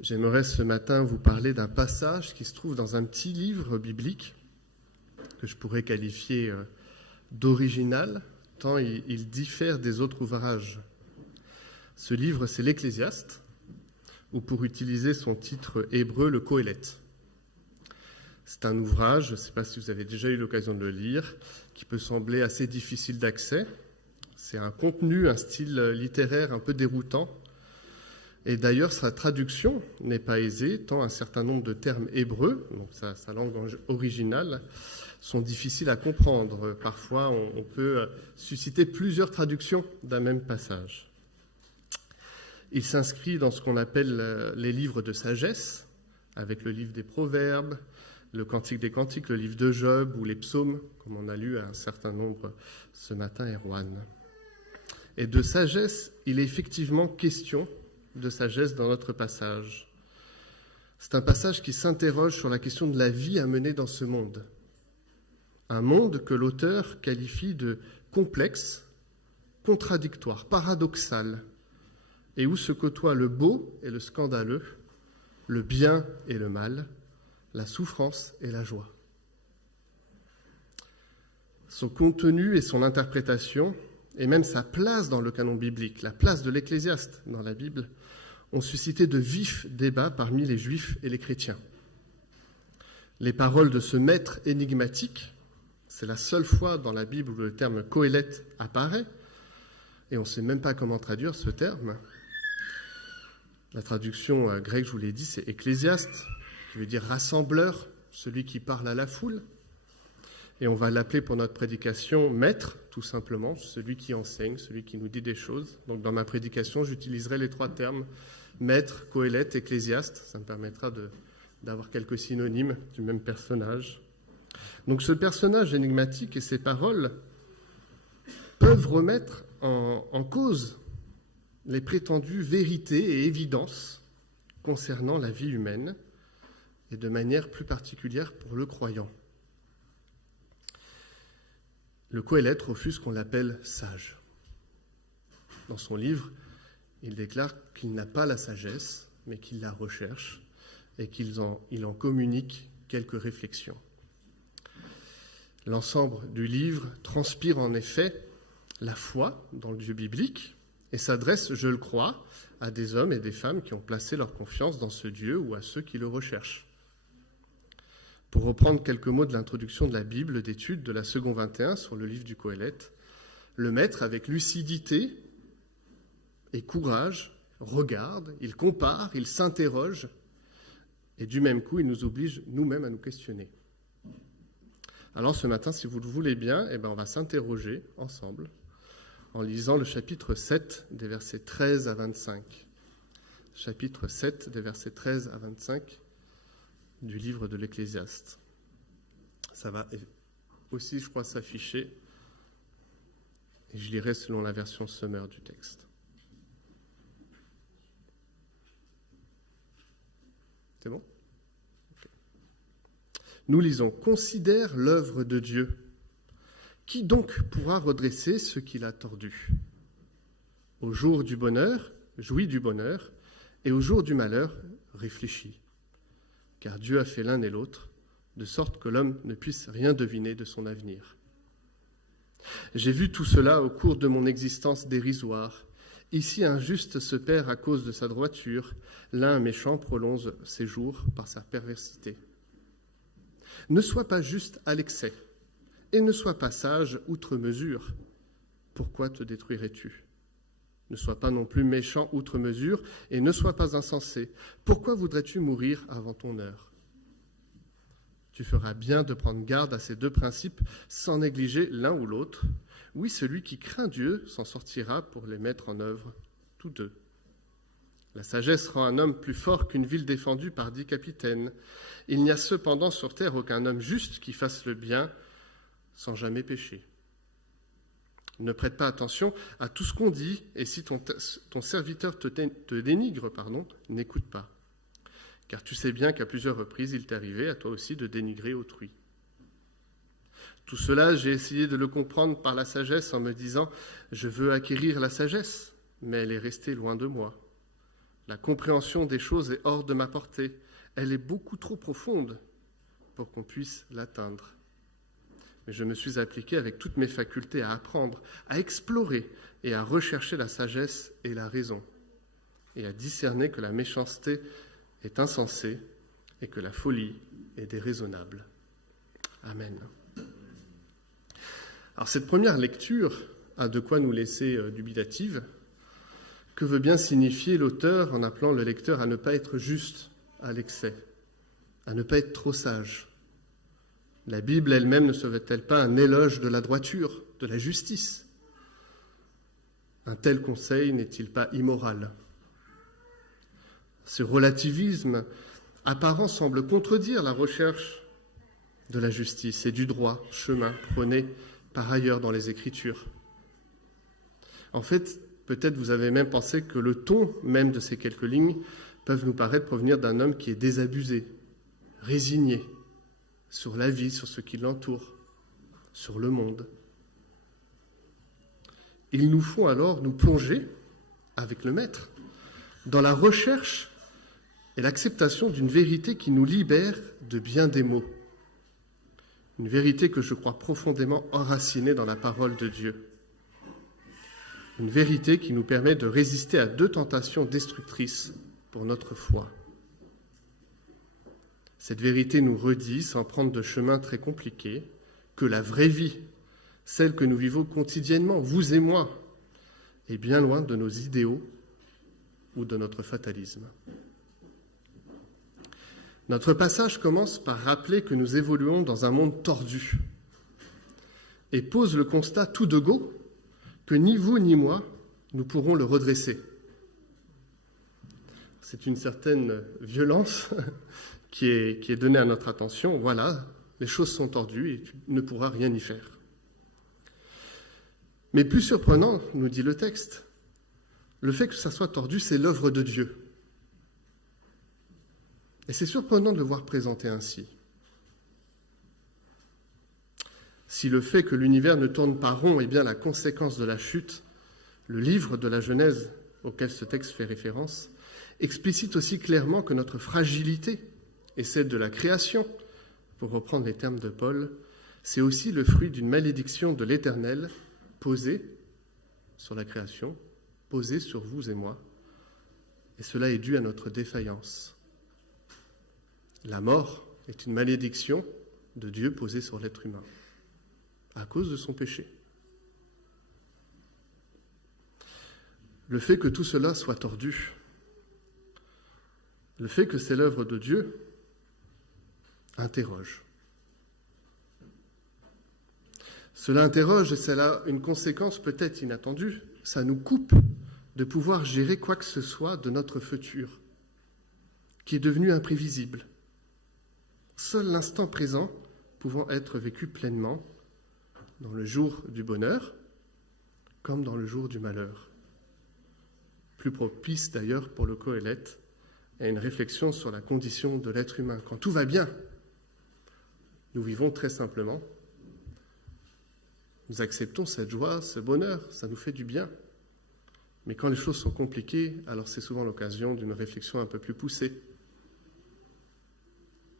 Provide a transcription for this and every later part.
J'aimerais ce matin vous parler d'un passage qui se trouve dans un petit livre biblique que je pourrais qualifier d'original, tant il diffère des autres ouvrages. Ce livre, c'est l'Ecclésiaste, ou pour utiliser son titre hébreu, le Qoéleth. C'est un ouvrage, je ne sais pas si vous avez déjà eu l'occasion de le lire, qui peut sembler assez difficile d'accès. C'est un contenu, un style littéraire un peu déroutant. Et d'ailleurs, sa traduction n'est pas aisée, tant un certain nombre de termes hébreux, donc sa langue originale, sont difficiles à comprendre. Parfois, on peut susciter plusieurs traductions d'un même passage. Il s'inscrit dans ce qu'on appelle les livres de sagesse, avec le livre des Proverbes, le Cantique des Cantiques, le livre de Job ou les psaumes, comme on a lu à un certain nombre ce matin, Erwan. Et de sagesse, il est effectivement question de sagesse dans notre passage. C'est un passage qui s'interroge sur la question de la vie à mener dans ce monde. Un monde que l'auteur qualifie de complexe, contradictoire, paradoxal, et où se côtoient le beau et le scandaleux, le bien et le mal, la souffrance et la joie. Son contenu et son interprétation, et même sa place dans le canon biblique, la place de l'Ecclésiaste dans la Bible, ont suscité de vifs débats parmi les Juifs et les chrétiens. Les paroles de ce maître énigmatique, c'est la seule fois dans la Bible où le terme « Qoéleth » apparaît, et on ne sait même pas comment traduire ce terme. La traduction grecque, je vous l'ai dit, c'est « Ecclésiaste », qui veut dire « rassembleur », celui qui parle à la foule. Et on va l'appeler pour notre prédication « maître », tout simplement, celui qui enseigne, celui qui nous dit des choses. Donc dans ma prédication, j'utiliserai les trois termes « maître »,« Qoéleth »,« ecclésiaste ». Ça me permettra d'avoir quelques synonymes du même personnage. Donc ce personnage énigmatique et ses paroles peuvent remettre en cause les prétendues vérités et évidences concernant la vie humaine, et de manière plus particulière pour le croyant. Le Qoéleth refuse qu'on l'appelle sage. Dans son livre, il déclare qu'il n'a pas la sagesse, mais qu'il la recherche et qu'il en communique quelques réflexions. L'ensemble du livre transpire en effet la foi dans le Dieu biblique et s'adresse, je le crois, à des hommes et des femmes qui ont placé leur confiance dans ce Dieu ou à ceux qui le recherchent. Pour reprendre quelques mots de l'introduction de la Bible d'études de la seconde 21 sur le livre du Qoéleth, le maître, avec lucidité et courage, regarde, il compare, il s'interroge, et du même coup, il nous oblige nous-mêmes à nous questionner. Alors ce matin, si vous le voulez bien, on va s'interroger ensemble en lisant le chapitre 7 des versets 13 à 25. Chapitre 7 des versets 13 à 25 du livre de l'Ecclésiaste. Ça va aussi, je crois, s'afficher, et je lirai selon la version Sommer du texte. C'est bon ? Okay. Nous lisons « Considère l'œuvre de Dieu. Qui donc pourra redresser ce qu'il a tordu ? Au jour du bonheur, jouis du bonheur, et au jour du malheur, réfléchis. Car Dieu a fait l'un et l'autre, de sorte que l'homme ne puisse rien deviner de son avenir. J'ai vu tout cela au cours de mon existence dérisoire. Ici, un juste se perd à cause de sa droiture, là, un méchant prolonge ses jours par sa perversité. Ne sois pas juste à l'excès, et ne sois pas sage outre mesure. Pourquoi te détruirais-tu ? Ne sois pas non plus méchant outre mesure, et ne sois pas insensé. Pourquoi voudrais-tu mourir avant ton heure ? Tu feras bien de prendre garde à ces deux principes, sans négliger l'un ou l'autre. Oui, celui qui craint Dieu s'en sortira pour les mettre en œuvre, tous deux. La sagesse rend un homme plus fort qu'une ville défendue par 10 capitaines. Il n'y a cependant sur terre aucun homme juste qui fasse le bien sans jamais pécher. Ne prête pas attention à tout ce qu'on dit, et si ton serviteur te dénigre, n'écoute pas. Car tu sais bien qu'à plusieurs reprises, il t'est arrivé à toi aussi de dénigrer autrui. Tout cela, j'ai essayé de le comprendre par la sagesse en me disant « Je veux acquérir la sagesse, mais elle est restée loin de moi. La compréhension des choses est hors de ma portée. Elle est beaucoup trop profonde pour qu'on puisse l'atteindre. Mais je me suis appliqué avec toutes mes facultés à apprendre, à explorer et à rechercher la sagesse et la raison, et à discerner que la méchanceté est insensée et que la folie est déraisonnable. Amen. Alors cette première lecture a de quoi nous laisser dubitative. Que veut bien signifier l'auteur en appelant le lecteur à ne pas être juste à l'excès, à ne pas être trop sage? La Bible elle-même ne serait-elle pas un éloge de la droiture, de la justice? Un tel conseil n'est-il pas immoral? Ce relativisme apparent semble contredire la recherche de la justice et du droit, chemin prôné par ailleurs dans les Écritures. En fait, peut-être vous avez même pensé que le ton même de ces quelques lignes peuvent nous paraître provenir d'un homme qui est désabusé, résigné sur la vie, sur ce qui l'entoure, sur le monde. Il nous faut alors nous plonger, avec le Maître, dans la recherche et l'acceptation d'une vérité qui nous libère de bien des maux. Une vérité que je crois profondément enracinée dans la parole de Dieu. Une vérité qui nous permet de résister à deux tentations destructrices pour notre foi. Cette vérité nous redit, sans prendre de chemin très compliqué, que la vraie vie, celle que nous vivons quotidiennement, vous et moi, est bien loin de nos idéaux ou de notre fatalisme. Notre passage commence par rappeler que nous évoluons dans un monde tordu et pose le constat tout de go que ni vous ni moi, nous pourrons le redresser. C'est une certaine violence qui est donnée à notre attention. Voilà, les choses sont tordues et tu ne pourras rien y faire. Mais plus surprenant, nous dit le texte, le fait que ça soit tordu, c'est l'œuvre de Dieu. Et c'est surprenant de le voir présenté ainsi. Si le fait que l'univers ne tourne pas rond est bien la conséquence de la chute, le livre de la Genèse auquel ce texte fait référence explicite aussi clairement que notre fragilité et celle de la création, pour reprendre les termes de Paul, c'est aussi le fruit d'une malédiction de l'Éternel posée sur la création, posée sur vous et moi, et cela est dû à notre défaillance. La mort est une malédiction de Dieu posée sur l'être humain, à cause de son péché. Le fait que tout cela soit tordu, le fait que c'est l'œuvre de Dieu, interroge. Cela interroge et c'est là une conséquence peut-être inattendue. Ça nous coupe de pouvoir gérer quoi que ce soit de notre futur, qui est devenu imprévisible. Seul l'instant présent pouvant être vécu pleinement dans le jour du bonheur comme dans le jour du malheur. Plus propice d'ailleurs pour le Qoélète à une réflexion sur la condition de l'être humain. Quand tout va bien, nous vivons très simplement. Nous acceptons cette joie, ce bonheur, ça nous fait du bien. Mais quand les choses sont compliquées, alors c'est souvent l'occasion d'une réflexion un peu plus poussée.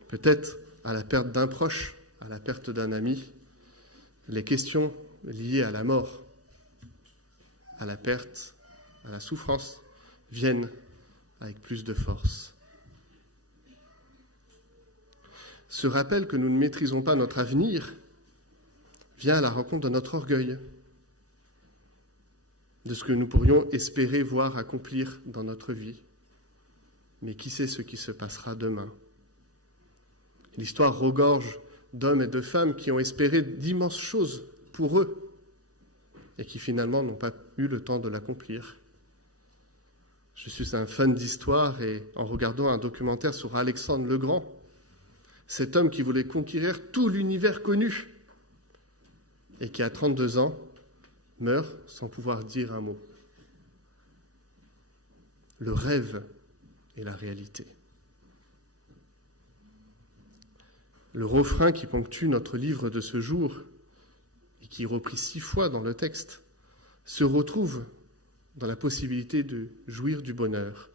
Peut-être à la perte d'un proche, à la perte d'un ami, les questions liées à la mort, à la perte, à la souffrance, viennent avec plus de force. Ce rappel que nous ne maîtrisons pas notre avenir vient à la rencontre de notre orgueil, de ce que nous pourrions espérer voir accomplir dans notre vie. Mais qui sait ce qui se passera demain ? L'histoire regorge d'hommes et de femmes qui ont espéré d'immenses choses pour eux et qui finalement n'ont pas eu le temps de l'accomplir. Je suis un fan d'histoire et en regardant un documentaire sur Alexandre le Grand, cet homme qui voulait conquérir tout l'univers connu et qui à 32 ans meurt sans pouvoir dire un mot. Le rêve et la réalité. Le refrain qui ponctue notre livre de ce jour, et qui est repris 6 fois dans le texte, se retrouve dans la possibilité de jouir du bonheur,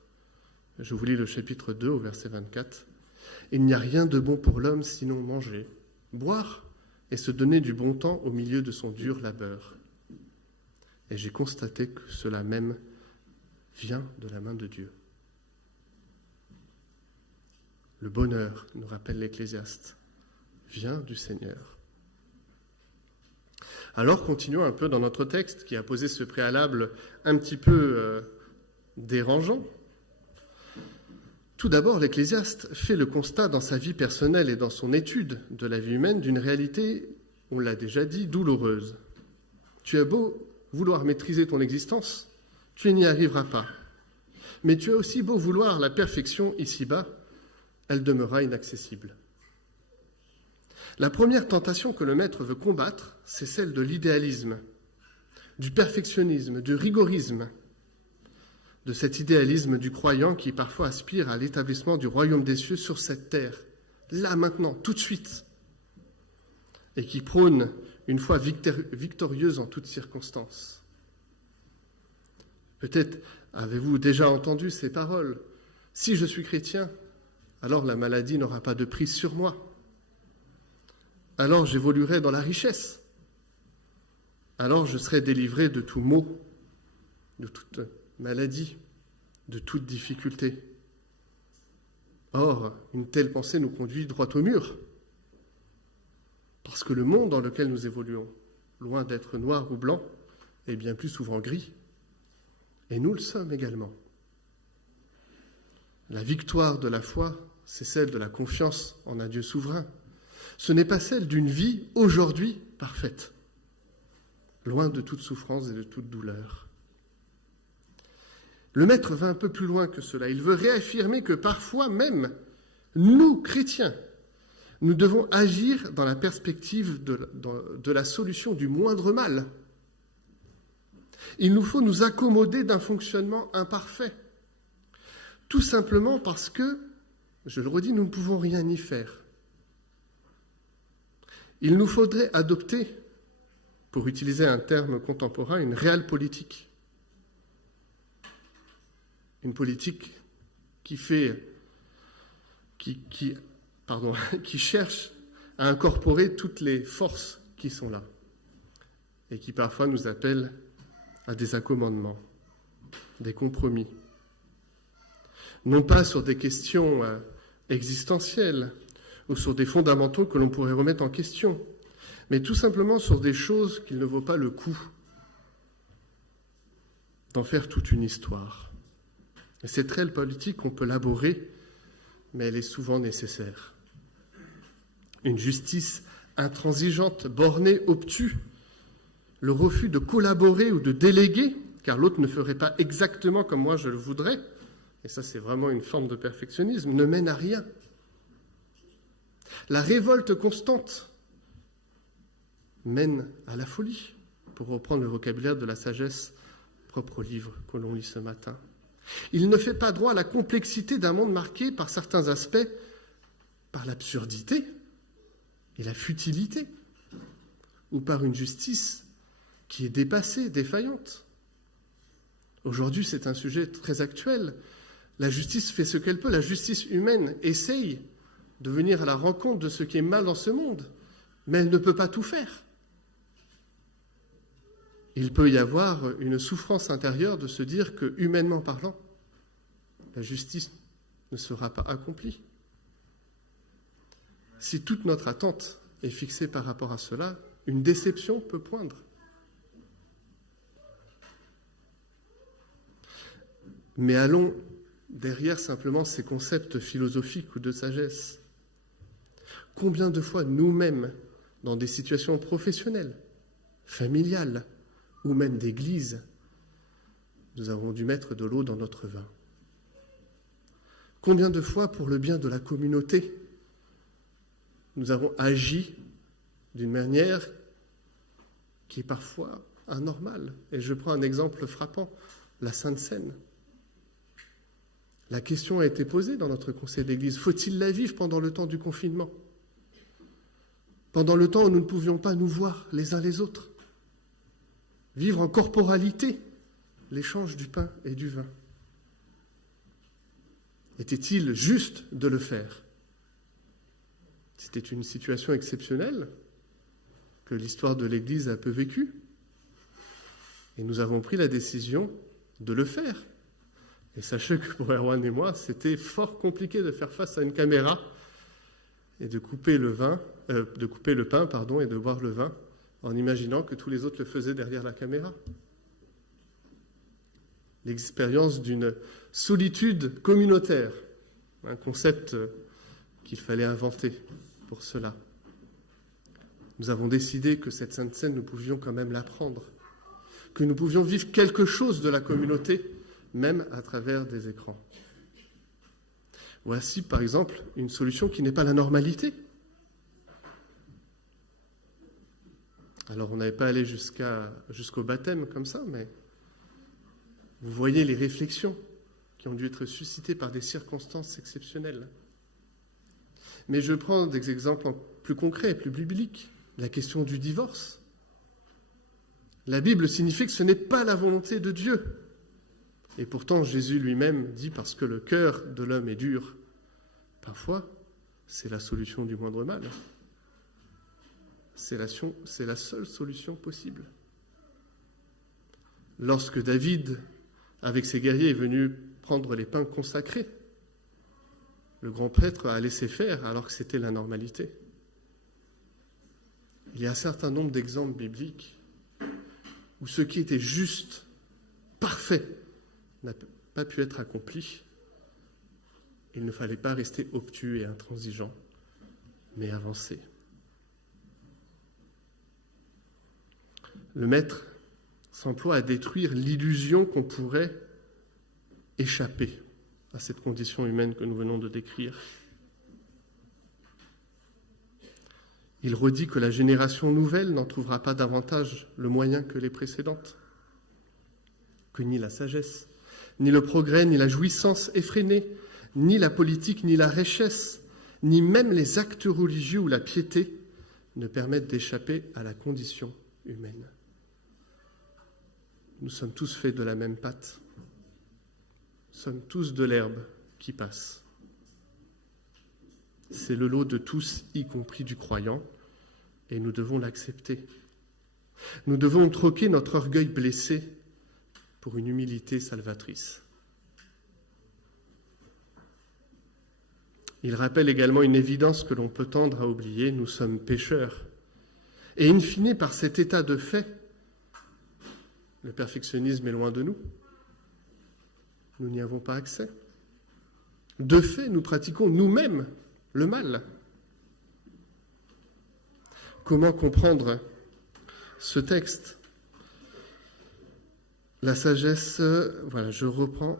Je vous lis le chapitre 2 au verset 24. « Il n'y a rien de bon pour l'homme sinon manger, boire et se donner du bon temps au milieu de son dur labeur. Et j'ai constaté que cela même vient de la main de Dieu. » Le bonheur, nous rappelle l'Ecclésiaste, vient du Seigneur. Alors, continuons un peu dans notre texte qui a posé ce préalable un petit peu dérangeant. Tout d'abord, l'Ecclésiaste fait le constat dans sa vie personnelle et dans son étude de la vie humaine d'une réalité, on l'a déjà dit, douloureuse. Tu as beau vouloir maîtriser ton existence, tu n'y arriveras pas. Mais tu as aussi beau vouloir la perfection ici-bas, elle demeurera inaccessible. La première tentation que le maître veut combattre, c'est celle de l'idéalisme, du perfectionnisme, du rigorisme, de cet idéalisme du croyant qui parfois aspire à l'établissement du royaume des cieux sur cette terre, là maintenant, tout de suite, et qui prône une foi victorieuse en toutes circonstances. Peut-être avez-vous déjà entendu ces paroles. « Si je suis chrétien, alors la maladie n'aura pas de prise sur moi. Alors j'évoluerai dans la richesse. Alors je serai délivré de tout maux, de toute maladie, de toute difficulté. » Or, une telle pensée nous conduit droit au mur. Parce que le monde dans lequel nous évoluons, loin d'être noir ou blanc, est bien plus souvent gris. Et nous le sommes également. La victoire de la foi, c'est celle de la confiance en un Dieu souverain. Ce n'est pas celle d'une vie aujourd'hui parfaite, loin de toute souffrance et de toute douleur. Le maître va un peu plus loin que cela. Il veut réaffirmer que parfois même, nous, chrétiens, nous devons agir dans la perspective de la solution du moindre mal. Il nous faut nous accommoder d'un fonctionnement imparfait, tout simplement parce que, je le redis, nous ne pouvons rien y faire. Il nous faudrait adopter, pour utiliser un terme contemporain, une réelle politique. Une politique qui cherche à incorporer toutes les forces qui sont là et qui parfois nous appelle à des accommodements, des compromis. Non pas sur des questions existentielles ou sur des fondamentaux que l'on pourrait remettre en question, mais tout simplement sur des choses qu'il ne vaut pas le coup d'en faire toute une histoire. Et cette réelle politique, on peut l'élaborer, mais elle est souvent nécessaire. Une justice intransigeante, bornée, obtuse, le refus de collaborer ou de déléguer, car l'autre ne ferait pas exactement comme moi je le voudrais, et ça c'est vraiment une forme de perfectionnisme, ne mène à rien. La révolte constante mène à la folie, pour reprendre le vocabulaire de la sagesse propre au livre que l'on lit ce matin. Il ne fait pas droit à la complexité d'un monde marqué par certains aspects, par l'absurdité et la futilité, ou par une justice qui est dépassée, défaillante. Aujourd'hui, c'est un sujet très actuel. La justice fait ce qu'elle peut. La justice humaine essaye de venir à la rencontre de ce qui est mal dans ce monde, mais elle ne peut pas tout faire. Il peut y avoir une souffrance intérieure de se dire que, humainement parlant, la justice ne sera pas accomplie. Si toute notre attente est fixée par rapport à cela, une déception peut poindre. Mais allons derrière simplement ces concepts philosophiques ou de sagesse. Combien de fois nous-mêmes, dans des situations professionnelles, familiales, ou même d'église, nous avons dû mettre de l'eau dans notre vin? Combien de fois, pour le bien de la communauté, nous avons agi d'une manière qui est parfois anormale? Et je prends un exemple frappant, la Sainte Seine. La question a été posée dans notre conseil d'église. Faut-il la vivre pendant le temps du confinement? Pendant le temps où nous ne pouvions pas nous voir les uns les autres? Vivre en corporalité l'échange du pain et du vin. Était-il juste de le faire? C'était une situation exceptionnelle que l'histoire de l'Église a peu vécue. Et nous avons pris la décision de le faire. Et sachez que pour Erwan et moi, c'était fort compliqué de faire face à une caméra et de couper le pain, et de boire le vin en imaginant que tous les autres le faisaient derrière la caméra. L'expérience d'une solitude communautaire, un concept qu'il fallait inventer pour cela. Nous avons décidé que cette Sainte Seine, nous pouvions quand même l'apprendre, que nous pouvions vivre quelque chose de la communauté, même à travers des écrans. Voici, par exemple, une solution qui n'est pas la normalité. Alors, on n'avait pas allé jusqu'au baptême comme ça, mais vous voyez les réflexions qui ont dû être suscitées par des circonstances exceptionnelles. Mais je prends des exemples plus concrets, plus bibliques. La question du divorce. La Bible signifie que ce n'est pas la volonté de Dieu. Et pourtant, Jésus lui-même dit, parce que le cœur de l'homme est dur, parfois, c'est la solution du moindre mal. C'est la seule solution possible. Lorsque David, avec ses guerriers, est venu prendre les pains consacrés, le grand prêtre a laissé faire alors que c'était la normalité. Il y a un certain nombre d'exemples bibliques où ce qui était juste, parfait, n'a pas pu être accompli. Il ne fallait pas rester obtus et intransigeant, mais avancer. Le maître s'emploie à détruire l'illusion qu'on pourrait échapper à cette condition humaine que nous venons de décrire. Il redit que la génération nouvelle n'en trouvera pas davantage le moyen que les précédentes, que ni la sagesse, ni le progrès, ni la jouissance effrénée, ni la politique, ni la richesse, ni même les actes religieux ou la piété ne permettent d'échapper à la condition humaine. Nous sommes tous faits de la même pâte. Nous sommes tous de l'herbe qui passe. C'est le lot de tous, y compris du croyant, et nous devons l'accepter. Nous devons troquer notre orgueil blessé pour une humilité salvatrice. Il rappelle également une évidence que l'on peut tendre à oublier, nous sommes pécheurs. Et in fine, par cet état de fait, le perfectionnisme est loin de nous. Nous n'y avons pas accès. De fait, nous pratiquons nous-mêmes le mal. Comment comprendre ce texte? La sagesse, voilà, je reprends.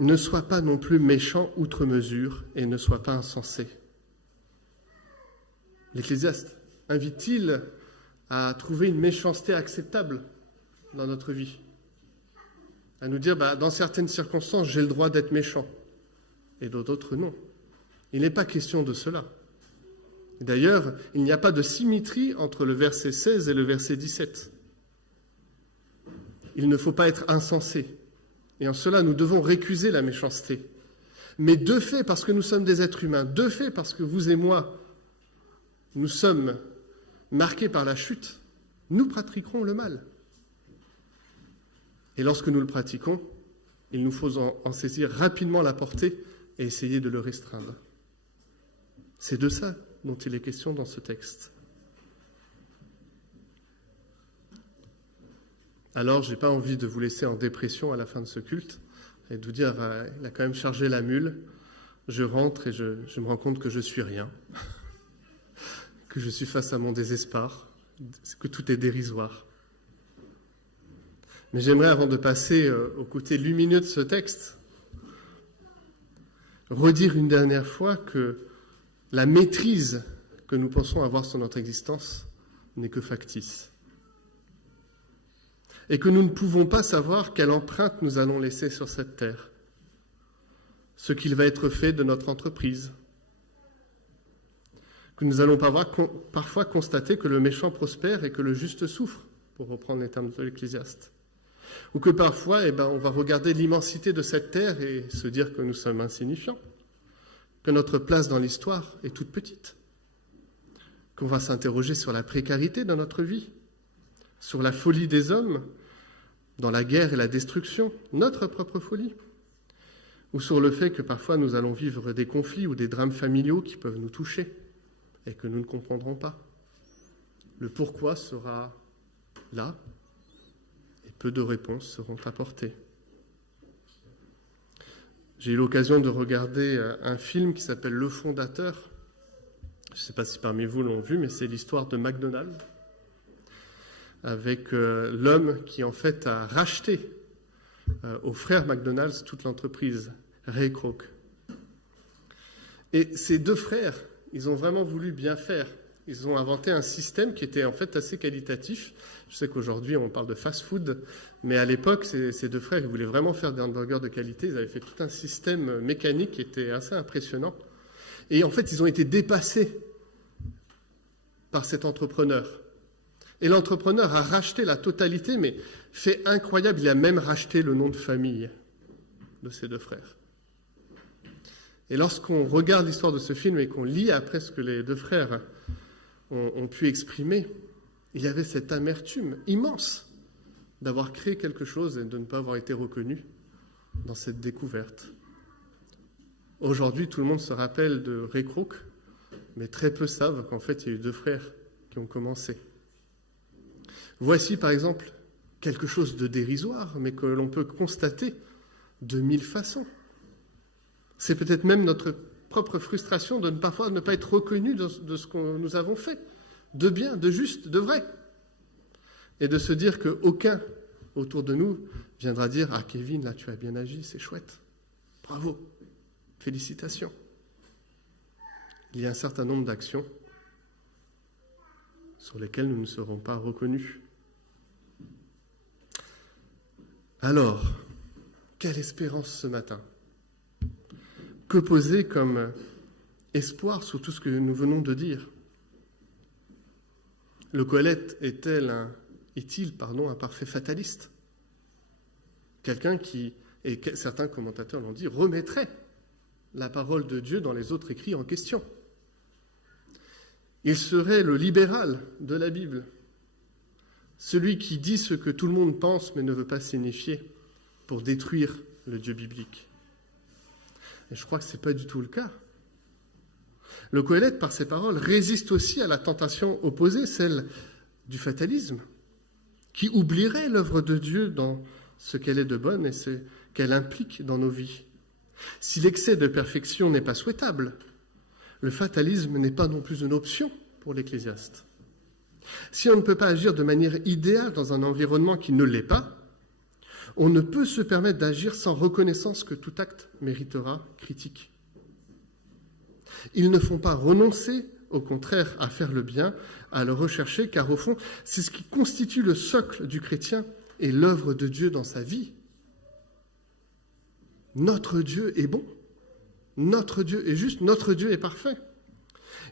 Ne sois pas non plus méchant outre mesure et ne sois pas insensé. L'Ecclésiaste invite-t-il à trouver une méchanceté acceptable dans notre vie? À nous dire, dans certaines circonstances, j'ai le droit d'être méchant, et d'autres non. Il n'est pas question de cela. D'ailleurs, il n'y a pas de symétrie entre le verset 16 et le verset 17. Il ne faut pas être insensé. Et en cela, nous devons récuser la méchanceté. Mais de fait, parce que nous sommes des êtres humains, de fait, parce que vous et moi, nous sommes marqués par la chute, nous pratiquerons le mal. Et lorsque nous le pratiquons, il nous faut en saisir rapidement la portée et essayer de le restreindre. C'est de ça dont il est question dans ce texte. Alors, je n'ai pas envie de vous laisser en dépression à la fin de ce culte et de vous dire, il a quand même chargé la mule, je rentre et je me rends compte que je suis rien, que je suis face à mon désespoir, que tout est dérisoire. Mais j'aimerais, avant de passer au côté lumineux de ce texte, redire une dernière fois que la maîtrise que nous pensons avoir sur notre existence n'est que factice. Et que nous ne pouvons pas savoir quelle empreinte nous allons laisser sur cette terre, ce qu'il va être fait de notre entreprise, que nous allons parfois constater que le méchant prospère et que le juste souffre, pour reprendre les termes de l'Ecclésiaste, Ou que parfois, on va regarder l'immensité de cette terre et se dire que nous sommes insignifiants, que notre place dans l'histoire est toute petite, qu'on va s'interroger sur la précarité de notre vie, sur la folie des hommes, dans la guerre et la destruction, notre propre folie, ou sur le fait que parfois nous allons vivre des conflits ou des drames familiaux qui peuvent nous toucher et que nous ne comprendrons pas. Le pourquoi sera là et peu de réponses seront apportées. J'ai eu l'occasion de regarder un film qui s'appelle Le Fondateur. Je ne sais pas si parmi vous l'ont vu, mais c'est l'histoire de McDonald's, avec l'homme qui en fait a racheté aux frères McDonald's toute l'entreprise, Ray Kroc. Et ces deux frères, ils ont vraiment voulu bien faire. Ils ont inventé un système qui était en fait assez qualitatif. Je sais qu'aujourd'hui on parle de fast-food, mais à l'époque ces deux frères, ils voulaient vraiment faire des hamburgers de qualité. Ils avaient fait tout un système mécanique qui était assez impressionnant. Et en fait, ils ont été dépassés par cet entrepreneur. Et l'entrepreneur a racheté la totalité, mais fait incroyable, il a même racheté le nom de famille de ces deux frères. Et lorsqu'on regarde l'histoire de ce film et qu'on lit après ce que les deux frères ont pu exprimer, il y avait cette amertume immense d'avoir créé quelque chose et de ne pas avoir été reconnu dans cette découverte. Aujourd'hui, tout le monde se rappelle de Ray Kroc, mais très peu savent qu'en fait, il y a eu deux frères qui ont commencé. Voici, par exemple, quelque chose de dérisoire, mais que l'on peut constater de mille façons. C'est peut-être même notre propre frustration de parfois ne pas être reconnu de ce que nous avons fait, de bien, de juste, de vrai. Et de se dire qu'aucun autour de nous viendra dire « Ah Kevin, là tu as bien agi, c'est chouette, bravo, félicitations ». Il y a un certain nombre d'actions sur lesquelles nous ne serons pas reconnus. Alors, quelle espérance ce matin? Que poser comme espoir sur tout ce que nous venons de dire? Le Qoheleth est-il un parfait fataliste? Quelqu'un qui, et certains commentateurs l'ont dit, remettrait la parole de Dieu dans les autres écrits en question. Il serait le libéral de la Bible, celui qui dit ce que tout le monde pense mais ne veut pas signifier pour détruire le Dieu biblique. Et je crois que ce n'est pas du tout le cas. Le Qoheleth, par ses paroles, résiste aussi à la tentation opposée, celle du fatalisme, qui oublierait l'œuvre de Dieu dans ce qu'elle est de bonne et ce qu'elle implique dans nos vies. Si l'excès de perfection n'est pas souhaitable, le fatalisme n'est pas non plus une option pour l'Ecclésiaste. Si on ne peut pas agir de manière idéale dans un environnement qui ne l'est pas, on ne peut se permettre d'agir sans reconnaissance que tout acte méritera critique. Ils ne font pas renoncer, au contraire, à faire le bien, à le rechercher, car au fond, c'est ce qui constitue le socle du chrétien et l'œuvre de Dieu dans sa vie. Notre Dieu est bon, notre Dieu est juste, notre Dieu est parfait.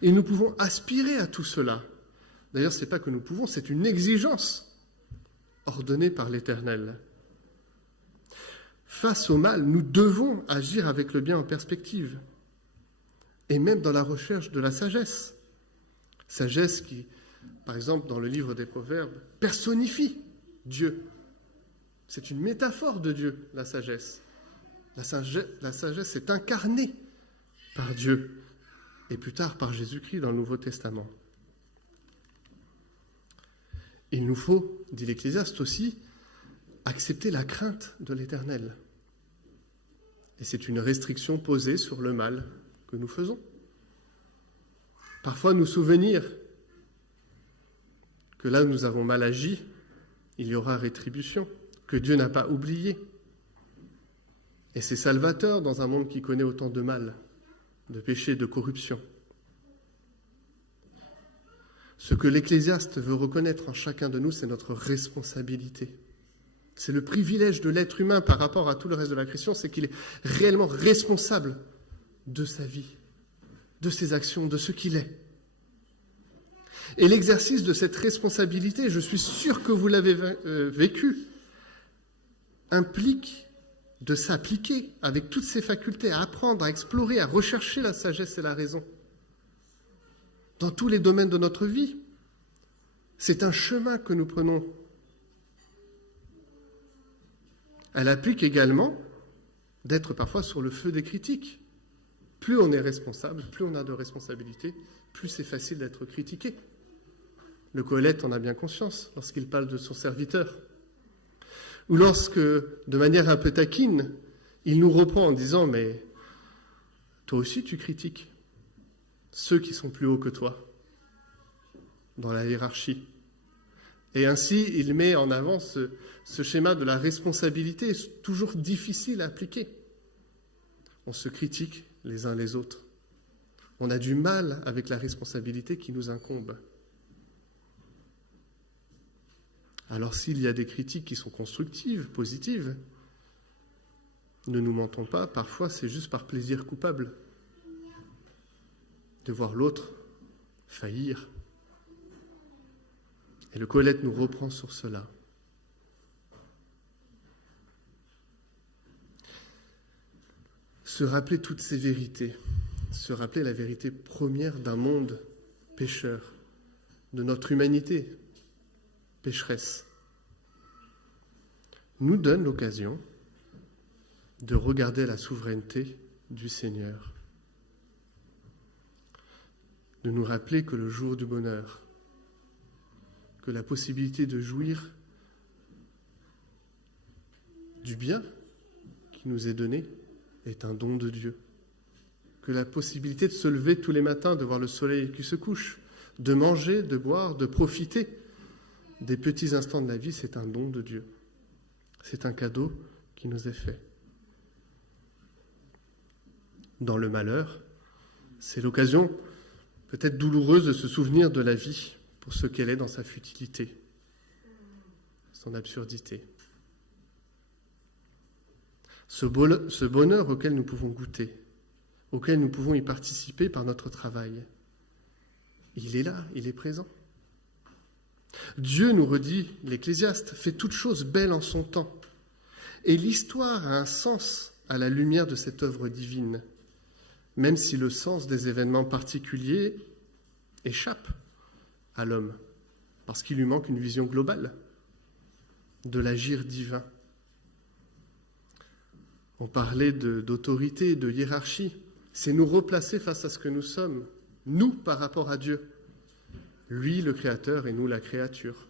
Et nous pouvons aspirer à tout cela. D'ailleurs, ce n'est pas que nous pouvons, c'est une exigence ordonnée par l'Éternel. Face au mal, nous devons agir avec le bien en perspective, et même dans la recherche de la sagesse. Sagesse qui, par exemple, dans le livre des Proverbes, personnifie Dieu. C'est une métaphore de Dieu, la sagesse. La sagesse est incarnée par Dieu, et plus tard par Jésus-Christ dans le Nouveau Testament. Il nous faut, dit l'Ecclésiaste aussi, accepter la crainte de l'Éternel. Et c'est une restriction posée sur le mal que nous faisons. Parfois nous souvenir que là où nous avons mal agi, il y aura rétribution, que Dieu n'a pas oublié. Et c'est salvateur dans un monde qui connaît autant de mal, de péché, de corruption. Ce que l'Ecclésiaste veut reconnaître en chacun de nous, c'est notre responsabilité. C'est le privilège de l'être humain par rapport à tout le reste de la création, c'est qu'il est réellement responsable de sa vie, de ses actions, de ce qu'il est. Et l'exercice de cette responsabilité, je suis sûr que vous l'avez vécu, implique de s'appliquer avec toutes ses facultés, à apprendre, à explorer, à rechercher la sagesse et la raison dans tous les domaines de notre vie. C'est un chemin que nous prenons. Elle implique également d'être parfois sur le feu des critiques. Plus on est responsable, plus on a de responsabilités, plus c'est facile d'être critiqué. Le Qoheleth en a bien conscience lorsqu'il parle de son serviteur. Ou lorsque, de manière un peu taquine, il nous reprend en disant « Mais toi aussi tu critiques ceux qui sont plus hauts que toi dans la hiérarchie. » Et ainsi, il met en avant ce schéma de la responsabilité, toujours difficile à appliquer. On se critique les uns les autres. On a du mal avec la responsabilité qui nous incombe. Alors s'il y a des critiques qui sont constructives, positives, ne nous mentons pas, parfois c'est juste par plaisir coupable de voir l'autre faillir. Et le Qoheleth nous reprend sur cela. Se rappeler toutes ces vérités, se rappeler la vérité première d'un monde pécheur, de notre humanité pécheresse, nous donne l'occasion de regarder la souveraineté du Seigneur, de nous rappeler que le jour du bonheur, que la possibilité de jouir du bien qui nous est donné est un don de Dieu, que la possibilité de se lever tous les matins, de voir le soleil qui se couche, de manger, de boire, de profiter des petits instants de la vie, c'est un don de Dieu. C'est un cadeau qui nous est fait. Dans le malheur, c'est l'occasion peut-être douloureuse de se souvenir de la vie pour ce qu'elle est dans sa futilité, son absurdité. Ce bonheur auquel nous pouvons goûter, auquel nous pouvons y participer par notre travail, il est là, il est présent. Dieu, nous redit l'Ecclésiaste, fait toutes choses belles en son temps. Et l'histoire a un sens à la lumière de cette œuvre divine, même si le sens des événements particuliers échappe à l'homme, parce qu'il lui manque une vision globale de l'agir divin. On parlait d'autorité, de hiérarchie. C'est nous replacer face à ce que nous sommes, nous par rapport à Dieu. Lui, le Créateur, et nous, la créature.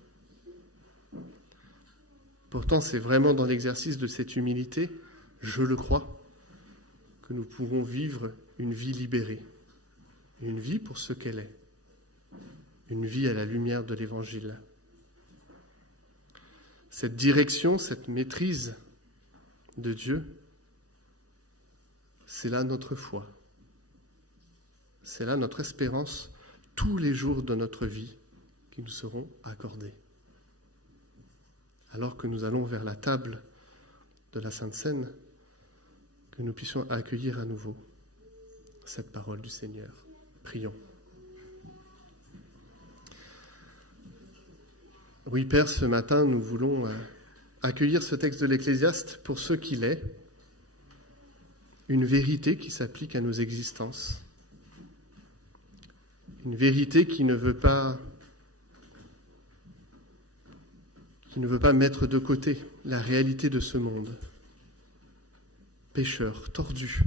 Pourtant, c'est vraiment dans l'exercice de cette humilité, je le crois, que nous pourrons vivre une vie libérée, une vie pour ce qu'elle est, une vie à la lumière de l'Évangile. Cette direction, cette maîtrise de Dieu, c'est là notre foi, c'est là notre espérance tous les jours de notre vie qui nous seront accordés. Alors que nous allons vers la table de la Sainte Seine, que nous puissions accueillir à nouveau cette parole du Seigneur. Prions. Oui, Père, ce matin, nous voulons accueillir ce texte de l'Ecclésiaste pour ce qu'il est, une vérité qui s'applique à nos existences. Une vérité qui ne veut pas mettre de côté la réalité de ce monde, pécheur, tordu,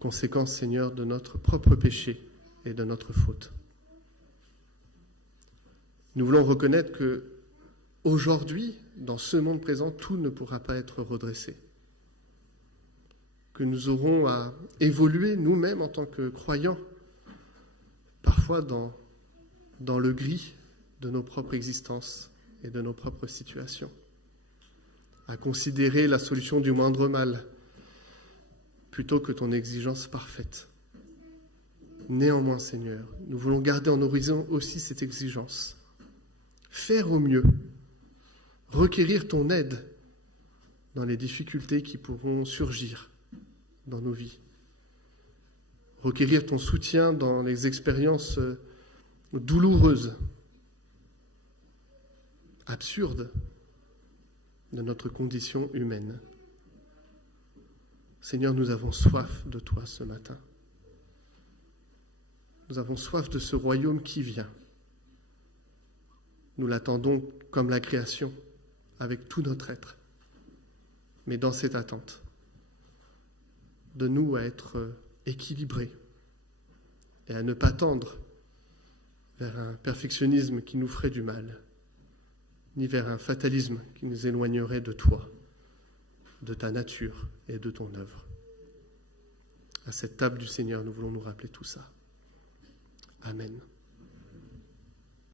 conséquence, Seigneur, de notre propre péché et de notre faute. Nous voulons reconnaître que aujourd'hui, dans ce monde présent, tout ne pourra pas être redressé. Que nous aurons à évoluer nous-mêmes en tant que croyants, parfois dans le gris de nos propres existences et de nos propres situations, à considérer la solution du moindre mal plutôt que ton exigence parfaite. Néanmoins, Seigneur, nous voulons garder en horizon aussi cette exigence, faire au mieux, requérir ton aide dans les difficultés qui pourront surgir dans nos vies, requérir ton soutien dans les expériences douloureuses, absurdes, de notre condition humaine. Seigneur, nous avons soif de toi ce matin. Nous avons soif de ce royaume qui vient. Nous l'attendons comme la création, avec tout notre être. Mais dans cette attente, donne-nous à être équilibrés et à ne pas tendre vers un perfectionnisme qui nous ferait du mal, ni vers un fatalisme qui nous éloignerait de toi, de ta nature et de ton œuvre. À cette table du Seigneur, nous voulons nous rappeler tout ça. Amen.